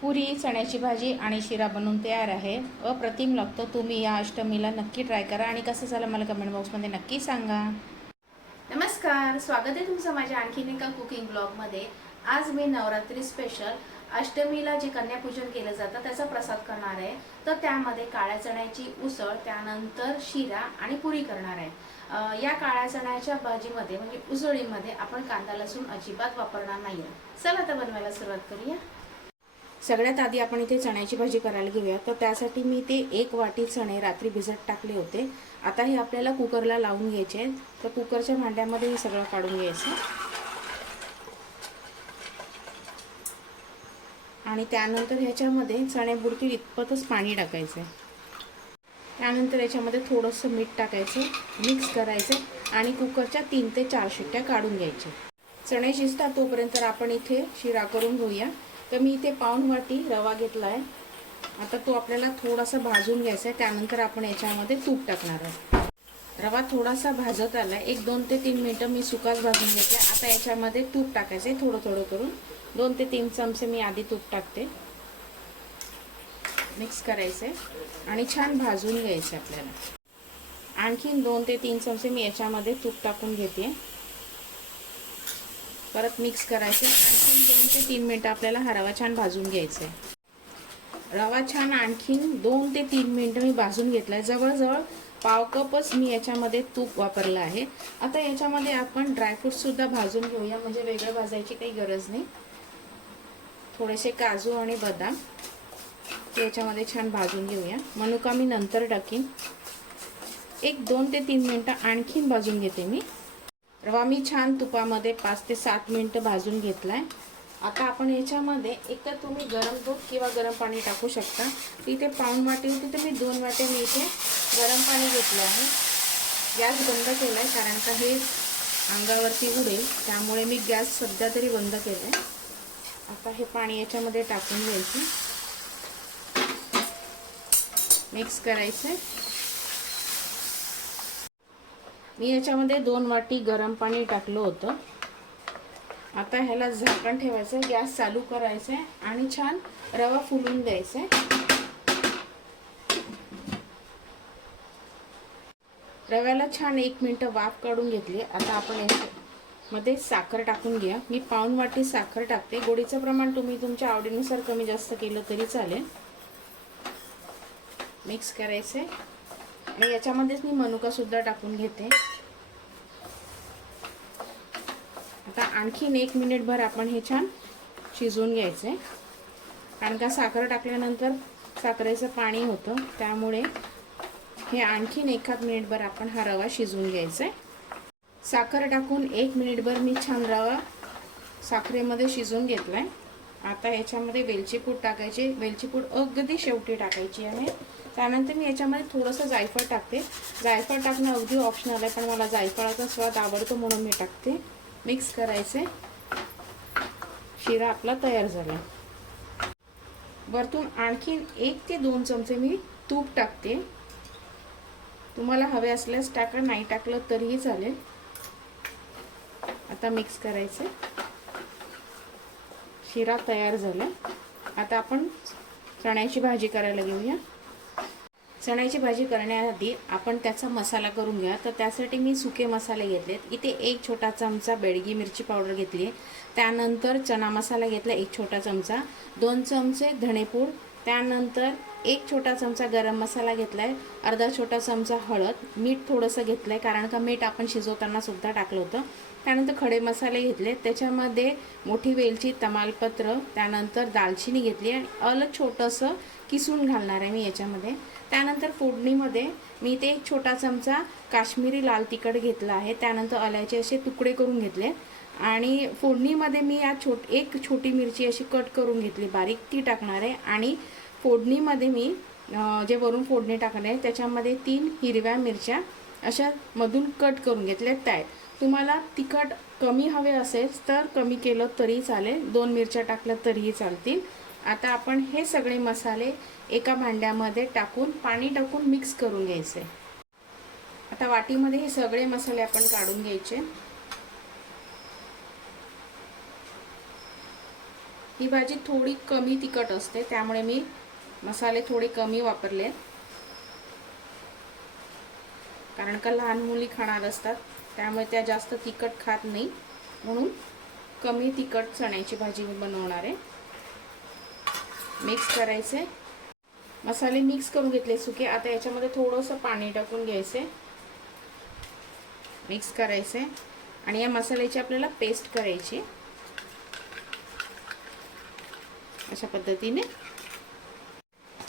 पुरी चण्याची भाजी आणि शिरा बनवून तयार आहे. अप्रतिम लागतो. तुम्ही या अष्टमीला नक्की ट्राय करा. आणि कसं झालं मला कमेंट बॉक्समध्ये नक्की सांगा. नमस्कार. स्वागत आहे तुमचं माझ्या आणखीन एका कुकिंग ब्लॉगमध्ये आज मी नवरात्री स्पेशल अष्टमीला जे कन्यापूजन केलं जातं त्याचा प्रसाद करणार आहे. तर त्यामध्ये काळ्या चण्याची उसळ त्यानंतर शिरा आणि पुरी करणार आहे. या काळ्या चण्याच्या भाजीमध्ये म्हणजे उसळीमध्ये आपण कांदा लसूण अजिबात वापरणार नाही चला आता बनवायला सुरुवात करूया. सगळ्यात आधी आपण इथे चण्याची भाजी करायला घेऊया. तर त्यासाठी मी ते एक वाटी चणे रात्री भिजत टाकले होते. आता हे आपल्याला कुकरला लावून घ्यायचे आहेत. तर कुकरच्या भांड्यामध्ये हे सगळं काढून घ्यायचं. आणि त्यानंतर ह्याच्यामध्ये चणे बुडतील इतपतच पाणी टाकायचं त्यानंतर याच्यामध्ये थोडंसं मीठ टाकायचं मिक्स करायचं आणि कुकरच्या तीन ते चार शिट्ट्या काढून घ्यायच्या. चणे शिजतात तोपर्यंत आपण इथे शिरा करून घेऊया. तर मी इथे पाऊण वाटी रवा घेतला आहे आता तो आपल्याला थोडासा भाजून घ्यायचा आहे त्यानंतर आपण याच्यामध्ये तूप टाकणार आहोत. रवा थोडासा भाजत आला आहे एक दोन ते तीन मिनटं मी सुकाच भाजून घेतला आता याच्यामध्ये तूप टाकायचं आहे थोडं थोडं करून. दोन ते तीन चमचे मी आधी तूप टाकते. मिक्स करायचं आहे आणि छान भाजून घ्यायचं आपल्याला. आणखीन दोन ते तीन चमचे मी याच्यामध्ये तूप टाकून घेते. परत मिक्स करायचे. आणखीन दोन ते तीन मिनटं आपल्याला हा रवा छान भाजून घ्यायचा आहे रवा छान आणखीन दोन ते तीन मिनटं मी भाजून घेतला आहे जवळजवळ पाव कपच मी याच्यामध्ये तूप वापरलं आहे. आता याच्यामध्ये आपण ड्रायफ्रूटसुद्धा भाजून घेऊया. म्हणजे वेगळं भाजायची काही गरज नाही. थोडेसे काजू आणि बदाम ते याच्यामध्ये छान भाजून घेऊया. मनुका मी नंतर टाकीन एक दोन ते तीन मिनटं आणखीन भाजून घेते मी. रवा मी छान तुपामध्ये पाच ते सात मिनटं भाजून घेतला आहे आता आपण याच्यामध्ये एक तर तुम्ही गरम दूध किंवा गरम पाणी टाकू शकता. इथे पाऊण वाटी होती तर मी दोन वाटे मी इथे गरम पाणी घेतलं आहे. गॅस बंद केला आहे कारण का हे अंगावरती उडेल त्यामुळे मी गॅस सध्या तरी बंद केलं आहे आता हे पाणी याच्यामध्ये टाकून घ्यायचं. मिक्स करायचं मी याच्यामध्ये दोन वाटी गरम पाणी टाकलं होतं. आता ह्याला झाकण ठेवायचं गॅस चालू करायचं आहे आणि छान रवा फुलून द्यायचा आहे रव्याला छान एक मिनटं वाफ काढून घेतली. आता आपण याच्यामध्ये साखर टाकून घ्या मी पाऊन वाटी साखर टाकते. गोडीचं प्रमाण तुम्ही तुमच्या आवडीनुसार कमी जास्त केलं तरी चालेल. मिक्स करायचं आहे आणि याच्यामध्येच मी मनुका सुद्धा टाकून घेते. आता आणखीन एक मिनिटभर आपण हे छान शिजवून घ्यायचं. आहे कारण का साखर टाकल्यानंतर साखरेचं पाणी होतं त्यामुळे हे आणखीन एखाद मिनिटभर आपण हा रवा शिजवून घ्यायचा. आहे साखर टाकून एक मिनिटभर मी छान रवा साखरेमध्ये शिजवून घेतला आहे आता याच्यामध्ये वेलची पूड टाकायची. वेलची पूड अगदी शेवटी टाकायची आहे. त्यानंतर मी याच्यामध्ये थोडंसं जायफळ टाकते. जायफळ टाकणं अगदी ऑप्शनल आहे पण मला जायफळाचा स्वाद आवडतो म्हणून मी टाकते. मिक्स करायचे. शिरा आपला तयार झाला. वरतून आणखीन एक ते दोन चमचे मी तूप टाकते. तुम्हाला हवे असल्यास टाका नाही टाकलं तरीही चालेल. आता मिक्स करायचं. शिरा तयार झाला. आता आपण चण्याची भाजी करायला घेऊया. चण्याची भाजी करण्याआधी आपण त्याचा मसाला करून घ्या. तर त्यासाठी मी सुके मसाले घेतलेत. इथे एक छोटा चमचा बेडगी मिरची पावडर घेतली आहे. त्यानंतर चना मसाला घेतला एक छोटा चमचा. दोन चमचे धणेपूड त्यानंतर एक छोटा चमचा गरम मसाला घेतला आहे अर्धा छोटा चमचा हळद. मीठ थोडंसं घेतलं आहे कारण का मीठ आपण शिजवताना सुद्धा टाकलं होतं. त्यानंतर खडे मसाले घेतले. त्याच्यामध्ये मोठी वेलची तमालपत्र त्यानंतर दालचिनी घेतली आणि अलग छोटंसं किसून घालणार आहे मी याच्यामध्ये. त्यानंतर फोडणीमध्ये मी ते एक छोटा चमचा काश्मीरी लाल तिखट घेतला आहे. त्यानंतर अल्याचे असे तुकडे करून घेतले. आणि फोडणीमध्ये मी या छोट एक छोटी मिरची अशी कट करून घेतली बारीक. ती टाकणार आहे. आणि फोडणीमध्ये मी जे वरून फोडणी टाकणार आहे त्याच्यामध्ये तीन हिरव्या मिरच्या अशा मधून कट करून घेतल्या त्या तुम्हाला तिखट कमी हवे असेल तर कमी केलं तरी चालेल. दोन मिरच्या टाकल्या तरीही चालतील. आता आपण हे सगळे मसाले एका भांड्यामध्ये टाकून पाणी टाकून मिक्स करून घ्यायचे. आता वाटीमध्ये हे सगळे मसाले आपण काढून घ्यायचे. ही भाजी थोडी कमी तिखट असते त्यामुळे मी मसाले थोडे कमी वापरले. कारण का लहान मुली खाणार असतात. त्यामुळे त्या जास्त तिखट खात नाही. म्हणून कमी तिखट चण्याची भाजी मी बनवणार आहे. मिक्स करायचे मसाले मिक्स करून घेतले सुके. आता याच्यामध्ये थोडंसं पाणी टाकून घ्यायचे मिक्स करायचे आणि या मसाल्याची आपल्याला पेस्ट करायची अशा पद्धतीने.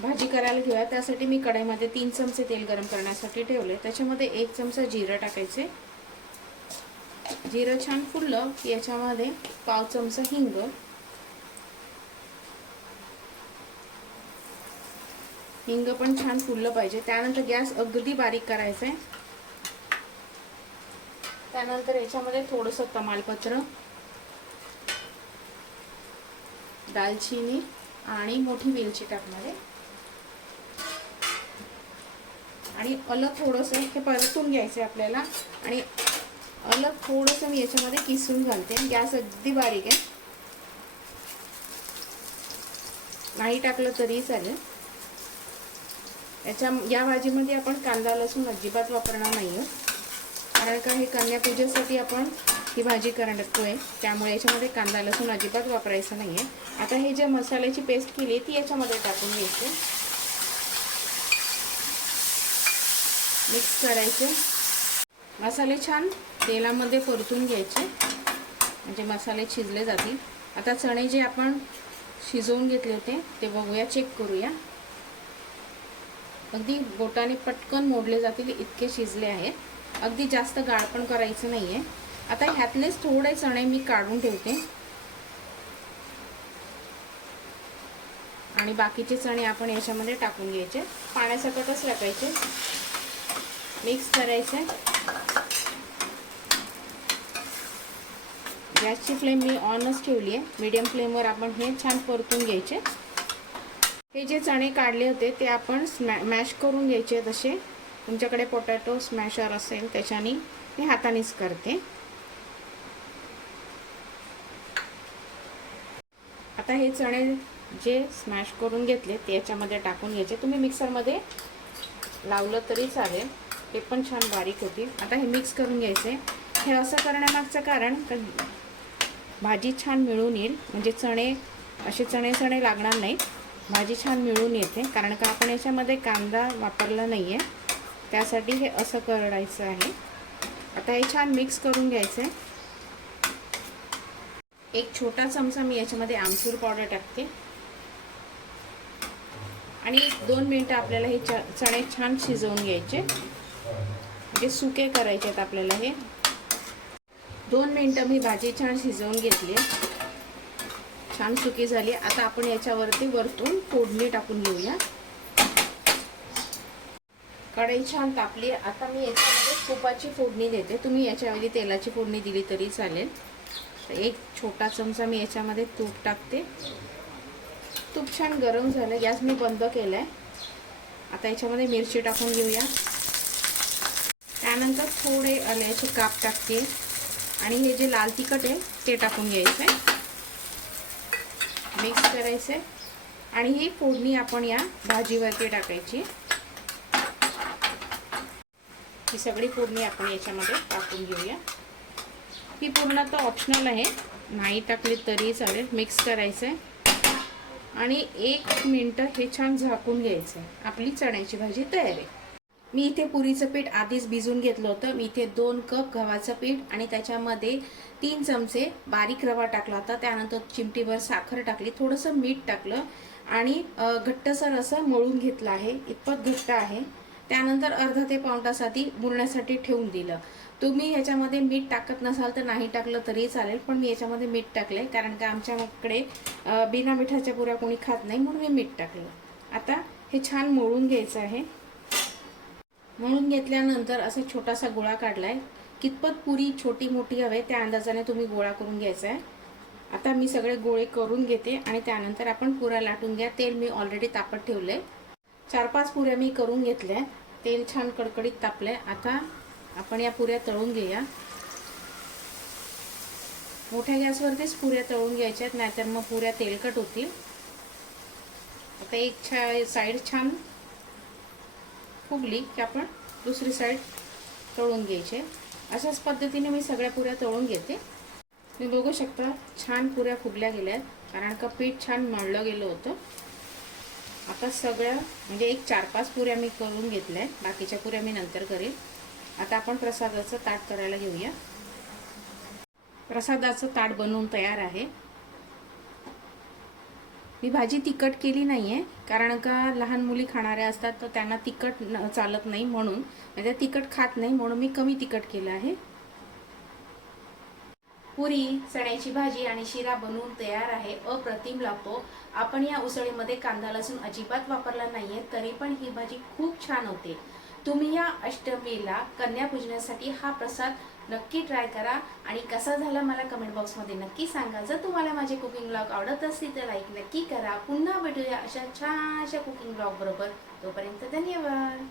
भाजी करायला घेऊया. त्यासाठी मी कढईमध्ये तीन चमचे तेल गरम करण्यासाठी ठेवले त्याच्यामध्ये एक चमचा जिरं टाकायचे जिरं छान फुललं की याच्यामध्ये पाव चमचा हिंग. हिंग पण छान फुललं पाहिजे. त्यानंतर गॅस अगदी बारीक करायचा आहे त्यानंतर याच्यामध्ये थोडंसं तमालपत्र दालचिनी आणि मोठी वेलची टाकणार आहे आणि अलग थोडंसं हे परतून घ्यायचं आहे आपल्याला. आणि अलग थोडंसं मी याच्यामध्ये किसून घालते गॅस अगदी बारीक आहे नाही टाकलं तरी चालेल। याच्या या भाजीमध्ये आपण कांदा लसूण अजिबात वापरणार नाही आहे कारण का हे कन्यापूजेसाठी आपण ही भाजी करतोय त्यामुळे याच्यामध्ये कांदा लसूण अजिबात वापरायचं नाही आहे आता हे जे मसाल्याची पेस्ट केली ती याच्यामध्ये टाकून घ्यायची। मिक्स करायचे। मसाले छान तेलामध्ये परतून घ्यायचे. म्हणजे मसाले शिजले जातील. आता चणे जे आपण शिजवून घेतले होते ते बघूया चेक करूया. अगदी बोटाने पटकन मोडले जातील इतके शिजले आहेत. अगदी जास्त गाळ पण करायचं नाही आहे आता ह्यातलेच थोडे चणे मी काढून ठेवते. आणि बाकीचे चणे आपण याच्यामध्ये टाकून घ्यायचे. पाण्यासकटच टाकायचे. मिक्स करायचे. गॅसची फ्लेम मी ऑनच ठेवली आहे. मीडियम फ्लेमवर आपण हे छान परतून घ्यायचे. हे जे चणे काढले होते ते आपण स्मॅ मॅश करून घ्यायचे तसे तुमच्याकडे पोटॅटो स्मॅशर असेल त्याच्याने मी हातानेच करते. आता हे चणे जे स्मॅश करून घेतले ते याच्यामध्ये टाकून घ्यायचे. तुम्ही मिक्सरमध्ये लावलं तरी चालेल. ते पण छान बारीक होतील. आता हे मिक्स करून घ्यायचे. हे असं करण्यामागचं कारण भाजी छान मिळून येईल. म्हणजे चणे असे चणे चणे लागणार नाहीत भाजी छान मिळून येते. कारण का आपण याच्यामध्ये कांदा वापरला नाही आहे त्यासाठी हे असं करायचं आहे. आता हे छान मिक्स करून घ्यायचं आहे एक छोटा चमचा मी याच्यामध्ये आमचूर पावडर टाकते. आणि एक दोन मिनटं आपल्याला हे च चणे छान शिजवून घ्यायचे. म्हणजे सुके करायचे आहेत आपल्याला हे. दोन मिनटं मी भाजी छान शिजवून घेतली. छान सुकी झाली. आता आपण याच्यावरती वरतून फोडणी टाकून घेऊया. कढई छान तापली. आता मी याच्यामध्ये तुपाची फोडणी देते. तुम्ही याच्याऐवजी तेलाची फोडणी दिली तरी चालेल. तर एक छोटा चमचा मी याच्यामध्ये तूप टाकते. तूप छान गरम झालं. गॅस मी बंद केला आहे आता याच्यामध्ये मिरची टाकून घेऊया. त्यानंतर थोडे आल्याचे काप टाकते. आणि हे जे लाल तिखट आहे ते टाकून घ्यायचं आहे मिक्स करायचं आहे आणि ही फोडणी आपण या भाजीवरती टाकायची. ही सगळी फोडणी आपण याच्यामध्ये टाकून घेऊया. ही पूर्ण तर ऑप्शनल आहे. नाही टाकली तरी चालेल. मिक्स करायचं आहे आणि एक मिनटं हे छान झाकून घ्यायचं आहे आपली चण्याची भाजी तयार आहे. मी इथे पुरीचं पीठ आधीच भिजून घेतलं होतं. मी इथे दोन कप गव्हाचं पीठ आणि त्याच्यामध्ये तीन चमचे बारीक रवा टाकला होता. त्यानंतर चिमटीभर साखर टाकली थोडंसं मीठ टाकलं आणि घट्टसर असं मळून घेतलं आहे. इतपत घट्ट आहे. त्यानंतर अर्धा ते पाऊण तासाठी मुरण्यासाठी ठेवून दिलं. तुम्ही ह्याच्यामध्ये मीठ टाकत नसाल तर नाही टाकलं तरी चालेल पण मी याच्यामध्ये मीठ टाकले कारण का आमच्याकडे बिना मिठाच्या पुऱ्या कोणी खात नाही म्हणून मी मीठ टाकलं आता हे छान मळून घ्यायचं आहे. म्हणून घेतल्यानंतर असा छोटासा गोळा काढलाय. कितपत पुरी छोटी मोठी हवे त्या अंदाजाने तुम्ही गोळा करून घ्यायचा आहे आता मी सगळे गोळे करून घेते आणि त्यानंतर आपण पुऱ्या लाटून घ्या. तेल मी ऑलरेडी तापत ठेवले चार पाच पुऱ्या मी करून घेतल्या. तेल छान कडकडीत तापलंय. आता आपण या पुऱ्या तळून घेऊया. मोठ्या गॅसवरतीच पुऱ्या तळून घ्यायच्या आहेत नाहीतर मग पुऱ्या तेलकट होतील. आता एक छा साईड छान फुगली की आपण दुसरी साईड तळून घ्यायचे. अशाच पद्धतीने मी सगळ्या पुऱ्या तळून घेते. तुम्ही बघू शकता छान पुऱ्या फुगल्या गेल्या आहेत. कारण का पीठ छान मळलं गेलं होतं. आता सगळ्या म्हणजे एक चार पाच पुऱ्या मी करून घेतल्या आहेत. बाकीच्या पुऱ्या मी नंतर करेन. आता आपण प्रसादाचं ताट करायला घेऊया. प्रसादाचं ताट बनवून तयार आहे. मी भाजी तिखट केली नाही आहे कारण का लहान मुली खाणाऱ्या असतात तर त्यांना तिखट न- चालत नाही म्हणून. म्हणजे तिखट खात नाही म्हणून मी कमी तिखट केलं आहे. पुरी चण्याची भाजी आणि शिरा बनवून तयार आहे. अप्रतिम लागतो आपण या उसळीमध्ये कांदा लसूण अजिबात वापरला नाहीये तरी पण ही भाजी खूप छान होते. तुम्ही या अष्टमीला कन्या पूजनासाठी हा प्रसाद नक्की ट्राय करा. आणि कसा झाला मला कमेंट बॉक्समध्ये नक्की सांगा. जर तुम्हाला माझे कुकिंग ब्लॉग आवडत असतील तर लाईक नक्की करा. पुन्हा भेटूया अशा छानशा कुकिंग ब्लॉग बरोबर. तोपर्यंत धन्यवाद.